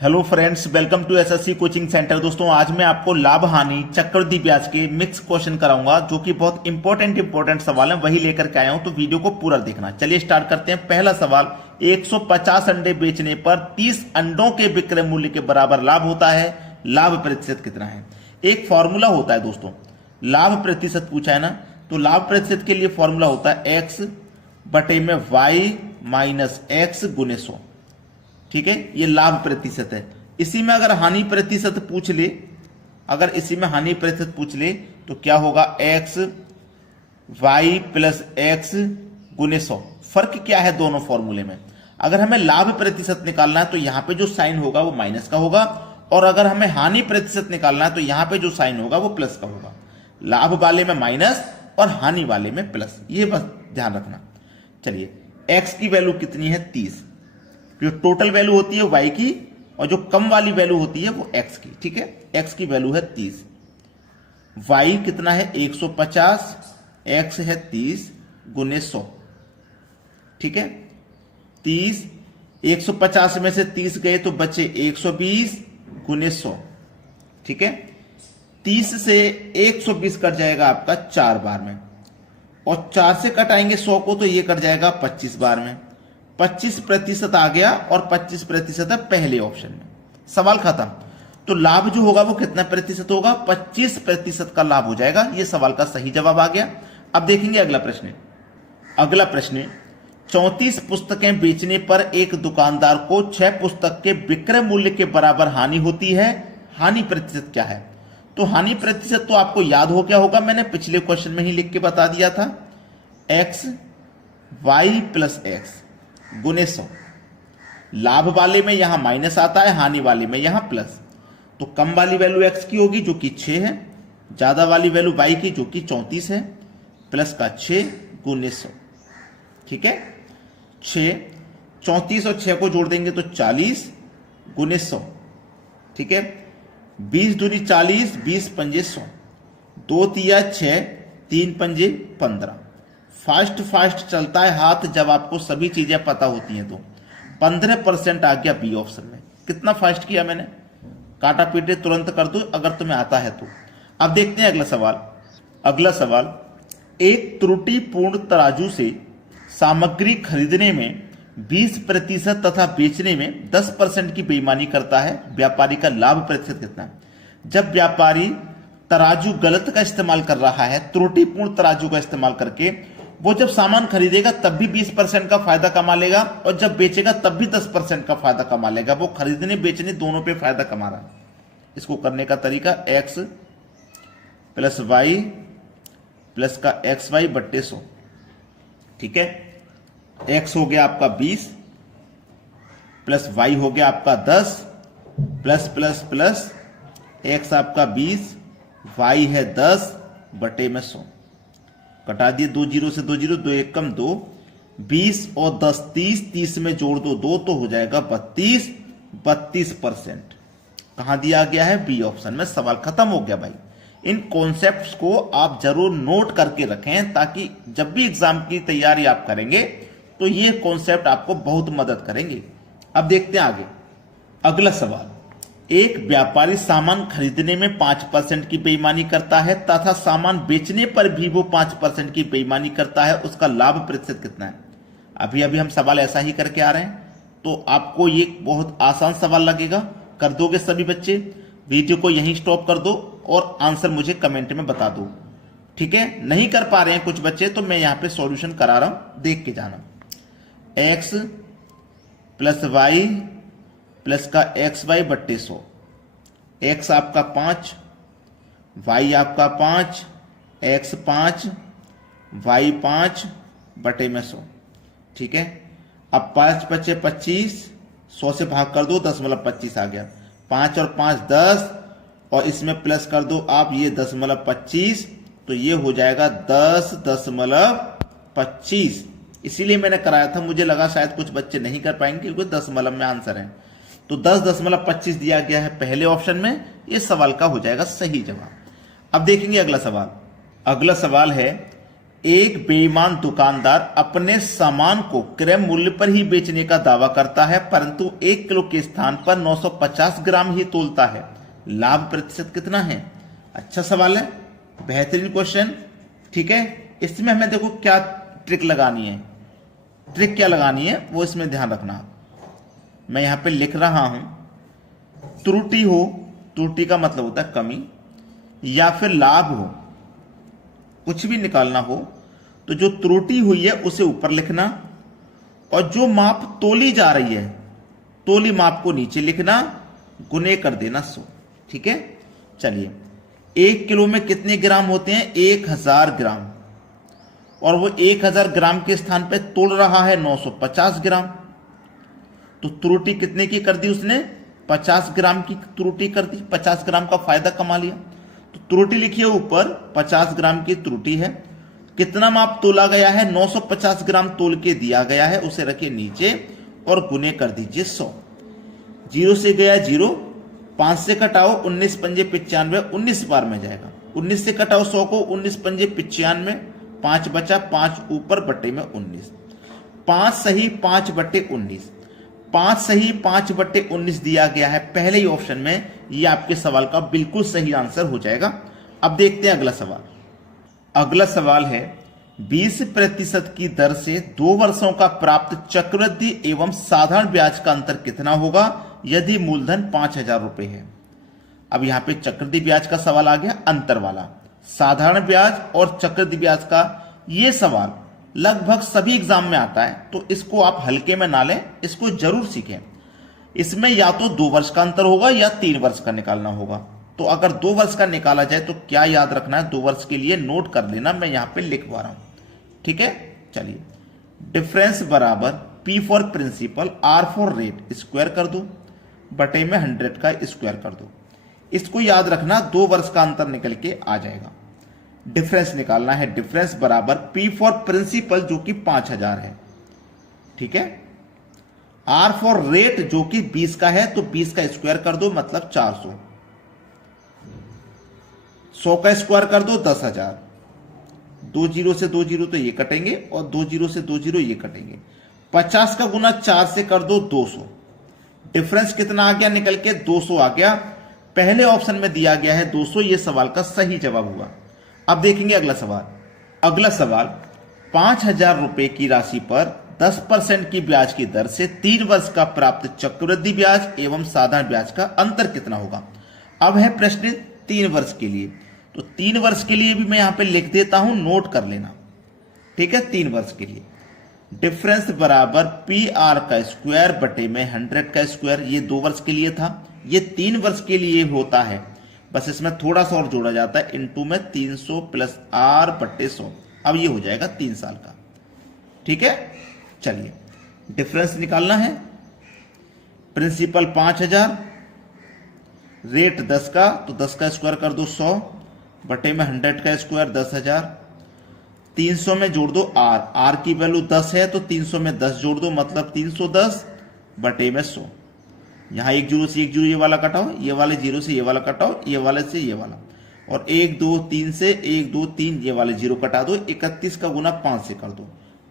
Hello friends, welcome to SSC coaching centre. दोस्तों, आज मैं आपको लाभ हानि चक्रवृद्धि ब्याज के मिक्स क्वेश्चन कराऊंगा, जो कि बहुत इंपॉर्टेंट सवाल है, वही लेकर के आया हूं। तो वीडियो को पूरा देखना। चलिए स्टार्ट करते हैं। पहला सवाल, 150 अंडे बेचने पर 30 अंडों के विक्रय मूल्य के बराबर लाभ होता है, लाभ प्रतिशत कितना है। एक फॉर्मूला होता है दोस्तों, लाभ प्रतिशत पूछा है ना, तो लाभ प्रतिशत के लिए फॉर्मूला होता है एक्स बटे में वाई माइनस एक्स गुने 100। ठीक है, ये लाभ प्रतिशत है। इसी में अगर हानि प्रतिशत पूछ ले, तो क्या होगा, एक्स वाई प्लस एक्स गुने 100। फर्क क्या है दोनों फॉर्मूले में? अगर हमें लाभ प्रतिशत निकालना है तो यहां पे जो साइन होगा वो माइनस का होगा, और अगर हमें हानि प्रतिशत निकालना है तो यहां पे जो साइन होगा वो प्लस का होगा। लाभ वाले में माइनस और हानि वाले में प्लस, ये बस ध्यान रखना। चलिए, एक्स की वैल्यू कितनी है, 30। जो टोटल वैल्यू होती है y की, और जो कम वाली वैल्यू होती है वो x की। ठीक है, x की वैल्यू है 30, y कितना है 150, x है 30 गुने 100। ठीक है, 30, 150 में से 30 गए तो बचे 120 गुने 100। ठीक है, 30 से 120 कट जाएगा आपका 4 बार में, और 4 से कटाएंगे 100 को तो ये कट जाएगा 25 बार में। 25% आ गया, और 25% है पहले ऑप्शन में। सवाल खत्म। तो लाभ जो होगा वो कितना प्रतिशत होगा, 25% का लाभ हो जाएगा। ये सवाल का सही जवाब आ गया। अब देखेंगे अगला प्रश्न। 34 पुस्तकें बेचने पर एक दुकानदार को 6 पुस्तक के विक्रय मूल्य के बराबर हानि होती है, हानि प्रतिशत क्या है। तो हानि प्रतिशत तो आपको याद हो गया होगा, मैंने पिछले क्वेश्चन में ही लिख के बता दिया था, एक्स वाई प्लस एक्स गुने 100। लाभ वाले में यहां माइनस आता है, हानि वाले में यहां प्लस। तो कम वाली वैल्यू x की होगी जो कि 6 है, ज्यादा वाली वैल्यू y की जो कि 34 है, प्लस का 6 गुने 100। ठीक है, 6, 34 और 6 को जोड़ देंगे तो 40 गुने 100। ठीक है, 20 दूनी 40, 20 पंजे 100, 2 तिया 6, 3 पंजे 15। फास्ट चलता है हाथ जब आपको सभी चीजें पता होती हैं। तो 15% आ गया बी ऑप्शन में। कितना फास्ट किया मैंने, काटा पीटे तुरंत कर दो अगर तुम्हें आता है तो। अब देखते हैं अगला सवाल, एक त्रुटिपूर्ण तराजू से सामग्री खरीदने में 20% तथा बेचने में 10% की बेईमानी करता है, व्यापारी का लाभ प्रतिशत कितना है। जब व्यापारी तराजू गलत का इस्तेमाल कर रहा है, त्रुटिपूर्ण तराजू का इस्तेमाल करके, वो जब सामान खरीदेगा तब भी 20% का फायदा कमा लेगा, और जब बेचेगा तब भी 10% का फायदा कमा लेगा। वो खरीदने बेचने दोनों पे फायदा कमा रहा है। इसको करने का तरीका, x प्लस वाई प्लस का एक्स वाई बट्टे 100। ठीक है, x हो गया आपका 20 प्लस y हो गया आपका 10 प्लस प्लस प्लस x आपका 20, y है 10 बटे में 100। कटा दिए, 2 जीरो से 2 जीरो, 2 एक कम 2, 20 और 10 30, 30 में जोड़ दो 2 तो हो जाएगा 32%। कहां दिया गया है, बी ऑप्शन में। सवाल खत्म हो गया भाई। इन कॉन्सेप्ट्स को आप जरूर नोट करके रखें, ताकि जब भी एग्जाम की तैयारी आप करेंगे तो ये कॉन्सेप्ट आपको बहुत मदद करेंगे। अब देखते हैं आगे। अगला सवाल, एक व्यापारी सामान खरीदने में 5% की बेईमानी करता है तथा सामान बेचने पर भी वो 5% की बेईमानी करता है, उसका लाभ प्रतिशत कितना है। अभी हम सवाल ऐसा ही करके आ रहे हैं, तो आपको ये बहुत आसान सवाल लगेगा। कर दोगे सभी बच्चे। वीडियो को यहीं स्टॉप कर दो और आंसर मुझे कमेंट में बता दो। ठीक है, नहीं कर पा रहे हैं कुछ बच्चे, तो मैं यहां पे सॉल्यूशन करा रहा हूं, देख के जाना। एक्स प्लस वाई प्लस का एक्स वाई बट्टे 100। एक्स आपका 5, वाई आपका 5, एक्स 5, वाई 5 बटे में 100। ठीक है, अब 5 बचे 25, 100 से भाग कर दो, 10.25 आ गया। 5 और 5 10, और इसमें प्लस कर दो आप ये 10.25, तो ये हो जाएगा 10.25। इसीलिए मैंने कराया था, मुझे लगा शायद कुछ बच्चे नहीं कर पाएंगे क्योंकि 10 में आंसर है। तो 10.25 दिया गया है पहले ऑप्शन में। इस सवाल का हो जाएगा सही जवाब। अब देखेंगे अगला सवाल है, एक बेईमान दुकानदार अपने सामान को क्रय मूल्य पर ही बेचने का दावा करता है, परंतु 1 किलो के स्थान पर 950 ग्राम ही तोलता है। लाभ प्रतिशत कितना है? अच्छा सवाल है, बेहतरीन क्वेश्चन। ठीक है, इसमें हमें देखो क्या ट्रिक लगानी है, ट्रिक क्या लगानी है वो इसमें ध्यान रखना। मैं यहां पे लिख रहा हूं, त्रुटि हो, त्रुटि का मतलब होता है कमी, या फिर लाभ हो, कुछ भी निकालना हो तो जो त्रुटि हुई है उसे ऊपर लिखना, और जो माप तोली जा रही है, तोली माप को नीचे लिखना, गुने कर देना 100। ठीक है, चलिए 1 किलो में कितने ग्राम होते हैं? 1000 ग्राम, और वो 1000 ग्राम के स्थान पे तोल रहा है 950 ग्राम। तो त्रुटि कितने की कर दी उसने? 50 ग्राम की त्रुटि कर दी, 50 ग्राम का फायदा कमा लिया। तो त्रुटि लिखिए ऊपर, 50 ग्राम की त्रुटि है। कितना माप तोला गया है? 950 ग्राम तोल के दिया गया है, उसे रखिए नीचे और गुने कर दीजिए 100। 0 से गया 0, 5 से कटाओ 19 पंजे 95, 19 बार में जाएगा। 19 से कटाओ 100 को, 19 पंजे 95, 5 बचा, 5 ऊपर बट्टे में 19, 5 सही 5 बट्टे 19, 5 सही 5 बट्टे 19 दिया गया है पहले ही ऑप्शन में। ये आपके सवाल का बिल्कुल सही आंसर हो जाएगा। अब देखते हैं अगला सवाल। अगला सवाल है 20% की दर से 2 वर्षों का प्राप्त चक्रवृद्धि एवं साधारण ब्याज का अंतर कितना होगा यदि मूलधन 5000 रुपए है। अब यहां पे चक्रवृद्धि ब्याज का सवाल आ गया, अंतर वाला। साधारण ब्याज और चक्रवृद्धि ब्याज का ये सवाल लगभग सभी एग्जाम में आता है, तो इसको आप हल्के में ना लें, इसको जरूर सीखें। इसमें या तो 2 वर्ष का अंतर होगा या 3 वर्ष का निकालना होगा। तो अगर 2 वर्ष का निकाला जाए तो क्या याद रखना है? 2 वर्ष के लिए नोट कर लेना, मैं यहां पे लिखवा रहा हूं। ठीक है, चलिए डिफरेंस बराबर P for principal, R for rate square कर दो, बटे में 100 का स्क्वायर कर दो। इसको याद रखना, 2 वर्ष का अंतर निकल के आ जाएगा। डिफरेंस निकालना है, डिफरेंस बराबर P फॉर प्रिंसिपल जो कि 5000 है। ठीक है, R फॉर रेट जो कि 20 का है, तो 20 का स्क्वायर कर दो मतलब 400, 100 का स्क्वायर कर दो 10,000, 2 जीरो से 2 जीरो तो ये कटेंगे, और 2 जीरो से 2 जीरो ये कटेंगे। 50 का गुना 4 से कर दो 200। डिफरेंस कितना आ गया निकल के? 200 आ गया। पहले ऑप्शन में दिया गया है 200, ये सवाल का सही जवाब हुआ। अब देखेंगे अगला सवाल। अगला सवाल 5000 रुपए की राशि पर 10% की ब्याज की दर से 3 वर्ष का प्राप्त चक्रवृद्धि ब्याज एवं साधारण ब्याज का अंतर कितना होगा। अब है प्रश्न 3 वर्ष के लिए, तो 3 वर्ष के लिए भी मैं यहां पे लिख देता हूं, नोट कर लेना। ठीक है, 3 वर्ष के लिए डिफरेंस बराबर PR का स्क्वायर बटे में 100 का स्क्वायर। ये 2 वर्ष के लिए था, ये 3 वर्ष के लिए होता है, बस इसमें थोड़ा सा और जोड़ा जाता है, इनटू में 300 प्लस R बटे 100। अब ये हो जाएगा 3 साल का। ठीक है, चलिए डिफरेंस निकालना है। प्रिंसिपल 5000, रेट 10 का, तो 10 का स्क्वायर कर दो 100 बटे में 100 का स्क्वायर 10,000। 300 में जोड़ दो R की वैल्यू 10 है, तो 300 में 10 जोड़ दो मतलब 310 बटे में 100। यहां 1 जीरो से 1 जीरो ये वाला कटाओ, ये वाले जीरो से ये वाला कटाओ, ये वाले से ये वाला, और 1 2 3 से 1 2 3 ये वाले जीरो कटा दो। 31 का गुना 5 से कर दो,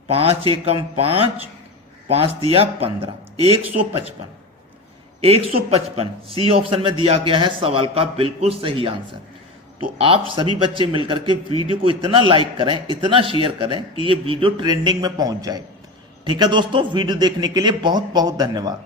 5 एकम 5, 5 दिया 15, 155। 155 सी ऑप्शन में दिया गया है सवाल का बिल्कुल सही आंसर। तो आप सभी बच्चे मिलकर के वीडियो को इतना लाइक करें, इतना शेयर करें कि ये वीडियो ट्रेंडिंग में पहुंच जाए। ठीक है दोस्तों, वीडियो देखने के लिए बहुत बहुत धन्यवाद।